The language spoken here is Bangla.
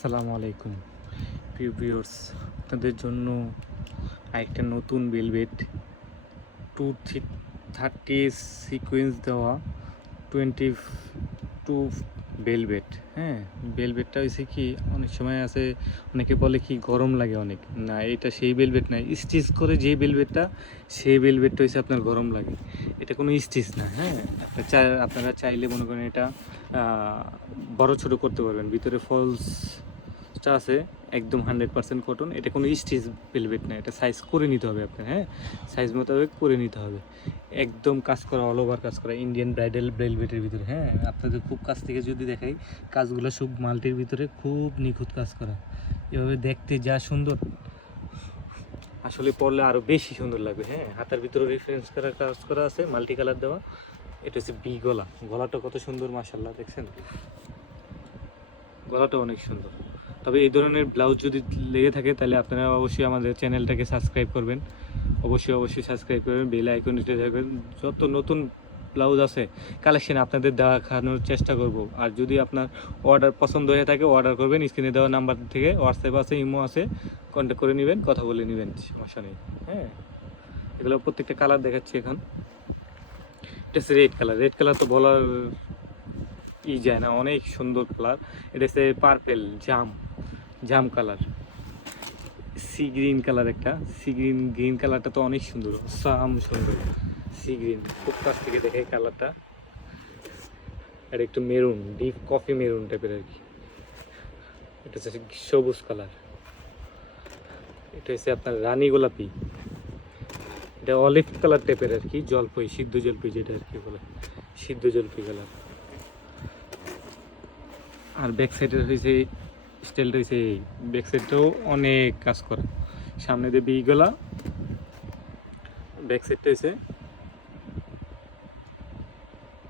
আসসালামু আলাইকুম প্রিয় ভিউয়ার্স, আপনাদের জন্য আরেকটা নতুন ভেলভেট 230 সিকোয়েন্স দেওয়া 22 ভেলভেট। হ্যাঁ, ভেলভেটটা হয়েছে কি, অনেক সময় আছে অনেকে বলে কি গরম লাগে অনেক, না এটা সেই ভেলভেট না। স্টিচ করে যে ভেলভেটটা, সেই ভেলভেটটা হচ্ছে আপনার গরম লাগে, এটা কোনো স্টিচ না। হ্যাঁ, আপনারা চাইলে মনে করেন এটা বড় ছোট করতে পারবেন। ভিতরে ফলসটা আছে একদম 100% কটন, এটা কোনো স্টিচ ভেলভেট না, এটা সাইজ করে নিতে হবে আপনার। হ্যাঁ, সাইজ মোতাবেক করে নিতে হবে। একদম কাজ করা, অল ওভার কাজ করা ইন্ডিয়ান ব্রাইডাল ভেলভেটের ভিতরে। হ্যাঁ, আপনাদের খুব কাছ থেকে যদি দেখাই, কাজগুলো সব মাল্টির ভিতরে খুব নিখুঁত কাজ করা। এভাবে দেখতে যা সুন্দর, আসলে পরলে আরও বেশি সুন্দর লাগবে। হ্যাঁ, হাতার ভিতরে রেফারেন্স করা কাজ করা আছে, মাল্টি কালার দেওয়া। এটা হচ্ছে বি গলা, গলাটা কত সুন্দর মাশাআল্লাহ, দেখছেন গলাটা অনেক সুন্দর। তবে এই ধরনের ব্লাউজ যদি লেগে থাকে তাহলে আপনারা অবশ্যই আমাদের চ্যানেলটাকে সাবস্ক্রাইব করবেন, অবশ্যই সাবস্ক্রাইব করবেন, বেল আইকনটি থাকবেন। যত নতুন ব্লাউজ আছে কালেকশন আপনাদের দেখানোর চেষ্টা করব। আর যদি আপনার অর্ডার পছন্দ হয়ে থাকে অর্ডার করবেন, স্ক্রিনে দেওয়া নাম্বার থেকে হোয়াটসঅ্যাপ আছে, ইমো আছে, কন্ট্যাক্ট করে নেবেন, কথা বলে নেবেন, সমস্যা নেই। হ্যাঁ, এগুলো প্রত্যেকটা কালার দেখাচ্ছি এখন। এটা হচ্ছে রেড কালার, রেড কালার তো বলার যায় না, অনেক সুন্দর কালার। এটা হচ্ছে পার্পেল জাম কালার, সি গ্রিন কালার, একটা সি গ্রিন কালারটা তো অনেক সুন্দর, সুন্দর সি গ্রিন। খুব কাছ থেকে দেখে কালারটা। আর একটু মেরুন, ডিপ কফি মেরুন টাইপের আর কি। এটা হচ্ছে সবুজ কালার। এটা হচ্ছে আপনার রানী গোলাপি, এটা অলিভ কালার টাইপের আর কি, জলপাই, সিদ্ধ জলপাই যেটা আর কি বলে, সিদ্ধ জলপাই কালার। আর ব্যাক সাইডের হয়েছে স্টাইলটা হয়েছে এই, ব্যাক সাইডটাও অনেক কাজ করা। সামনে দিয়ে বি গলা, ব্যাক সাইডটা হয়েছে